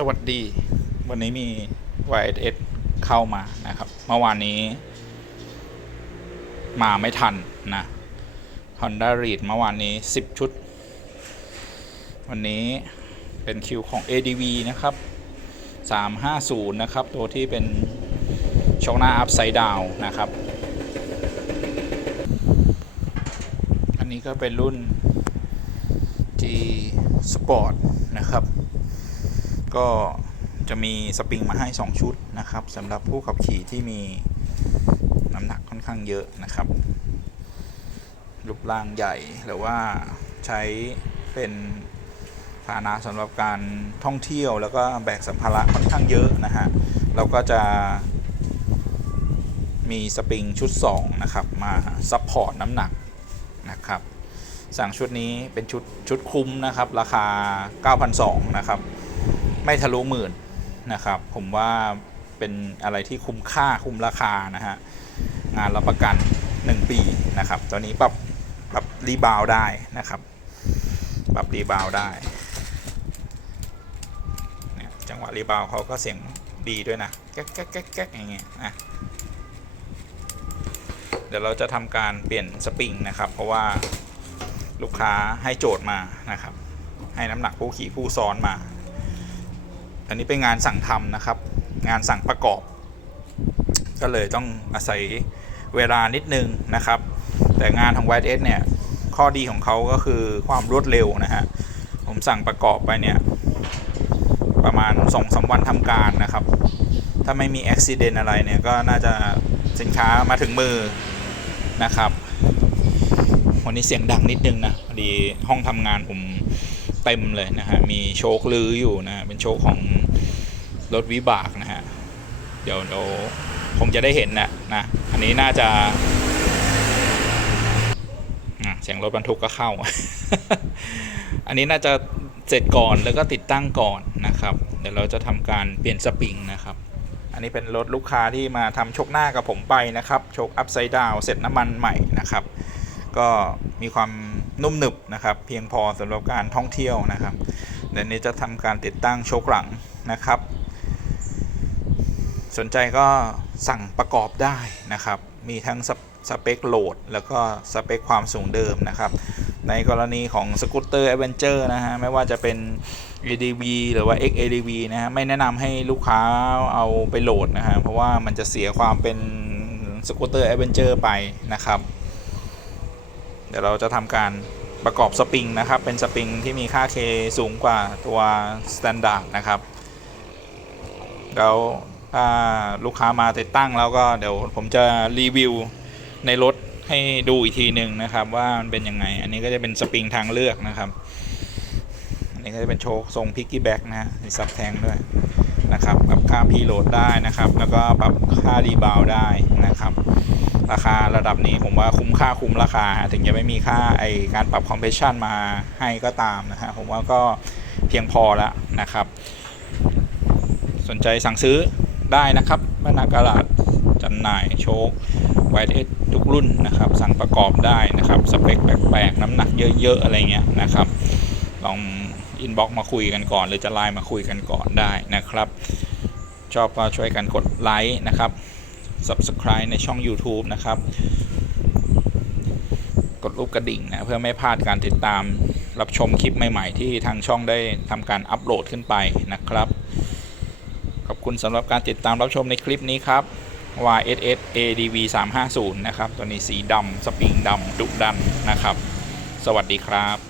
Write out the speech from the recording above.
สวัสดี วันนี้มี YSS เข้ามานะครับ เมื่อวานนี้ มาไม่ทันนะ Honda Read เมื่อวานนี้ 10 ชุด วันนี้เป็นคิวของ ADV นะครับ 350 นะครับ ตัวที่เป็นช่องหน้า Upside Down นะครับ อันนี้ก็เป็นรุ่น G Sport นะครับ ก็จะมีสปริงมาให้ 2 ชุดนะครับสำหรับผู้ขับขี่ที่มีน้ำหนักค่อนข้างเยอะนะครับรูปร่างใหญ่หรือว่าใช้เป็นพาหนะสำหรับการท่องเที่ยวแล้วก็แบกสัมภาระค่อนข้างเยอะนะฮะเราก็จะมีสปริงชุด 2 นะครับ มาซัพพอร์ตน้ำหนักนะครับ สั่งชุดนี้เป็นชุดชุดคุ้มนะครับ ราคา 9,200นะครับ ไม่ทะลุหมื่นนะครับ ผมว่าเป็นอะไรที่คุ้มค่าคุ้มราคานะฮะงานรับประกัน 1 ปีนะครับ ตอนนี้ปรับปรับรีบาวได้นะครับ ปรับรีบาวได้เนี่ยจังหวะรีบาวเขาก็เสียงดีด้วยนะแก๊กแก๊กแก๊กแก๊กอย่างเงี้ยนะเดี๋ยวเราจะทำการเปลี่ยนสปริงนะครับ เพราะว่าลูกค้าให้โจทย์มานะครับ ให้น้ำหนักผู้ขี่ผู้ซ้อนมา อันนี้เป็นงานสั่งทำนะครับ งานสั่งประกอบ ก็เลยต้องอาศัยเวลานิดนึงนะครับ แต่งานของ y s เนี่ย ข้อดีของเขาก็คือความรวดเร็วนะฮะ ผมสั่งประกอบไปเนี่ย ประมาณ2องสวันทำการนะครับ ถ้าไม่มีอุบิเหตุอะไรเนี่ย ก็น่าจะสินค้ามาถึงมือนะครับ วันนี้เสียงดังนิดนึงนะพอดีห้องทำงานผม เต็มเลยนะฮะ มีโชคลืออยู่นะเป็นโชคของรถวิบากนะฮะ เดี๋ยวเดี๋ยวคงจะได้เห็นนะนะ อันนี้น่าจะเสียงรถบรรทุกก็เข้า อันนี้น่าจะเสร็จก่อนแล้วก็ติดตั้งก่อนนะครับ เดี๋ยวเราจะทำการเปลี่ยนสปริงนะครับ อันนี้เป็นรถลูกค้าที่มาทำชกหน้ากับผมไปนะครับชกอัพไซด์ดาวเสร็จน้ำมันใหม่นะครับ ก็มีความ นุ่มหนึบนะครับ เพียงพอสำหรับการท่องเที่ยวนะครับเดี๋ยวนี้จะทำการติดตั้งโชคหลังนะครับ สนใจก็สั่งประกอบได้นะครับ มีทั้งสเปคโหลด แล้วก็สเปคความสูงเดิมนะครับ ในกรณีของสกูตเตอร์ a d v e n t u r e นะฮะ ไม่ว่าจะเป็น ADV หรือว่า XADV นะฮะ ไม่แนะนำให้ลูกค้าเอาไปโหลดนะฮะ เพราะว่ามันจะเสียความเป็นสกูตเตอร์ a d v e n t u r e ไปนะครับ เดี๋ยวเราจะทำการประกอบสปริงนะครับ เป็นสปริงที่มีค่า K สูงกว่าตัวสแตนดาร์ดนะครับแล้วถ้าลูกค้ามาติดตั้งแล้วก็เดี๋ยวผมจะรีวิวในรถให้ดูอีกทีหนึ่งนะครับว่ามันเป็นยังไง อันนี้ก็จะเป็นสปริงทางเลือกนะครับ อันนี้ก็จะเป็นโชคทรงพิกกี้แบ็กนะฮะซับแทงด้วยนะครับปรับค่าพีโหลดได้นะครับ แล้วก็ปรับค่ารีบาวได้นะครับ ราคาระดับนี้ผมว่าคุ้มค่าคุ้มราคา ถึงจะไม่มีค่าไอการปรับคอมเพรสชันมาให้ก็ตามนะฮะผมว่าก็เพียงพอแล้วนะครับ สนใจสั่งซื้อได้นะครับบรรณากาลาดจำหน่ายโชคไวท์เอสทุกรุ่นนะครับ สั่งประกอบได้นะครับ สเปคแปลกๆ น้ำหนักเยอะ ๆ อะไรเงี้ยนะครับ ลองอินบ็อกมาคุยกันก่อน หรือจะไลน์มาคุยกันก่อนได้นะครับ ชอบก็ช่วยกันกดไลค์นะครับ Subscribe ในช่อง YouTube นะครับ กดรูปกระดิ่งนะเพื่อไม่พลาดการติดตามรับชมคลิปใหม่ ๆ ที่ทางช่องได้ทำการอัปโหลดขึ้นไปนะครับ ขอบคุณสำหรับการติดตามรับชมในคลิปนี้ครับ YSS ADV 350นะครับ ตัวนี้สีดำสปริงดำดุดันนะครับ สวัสดีครับ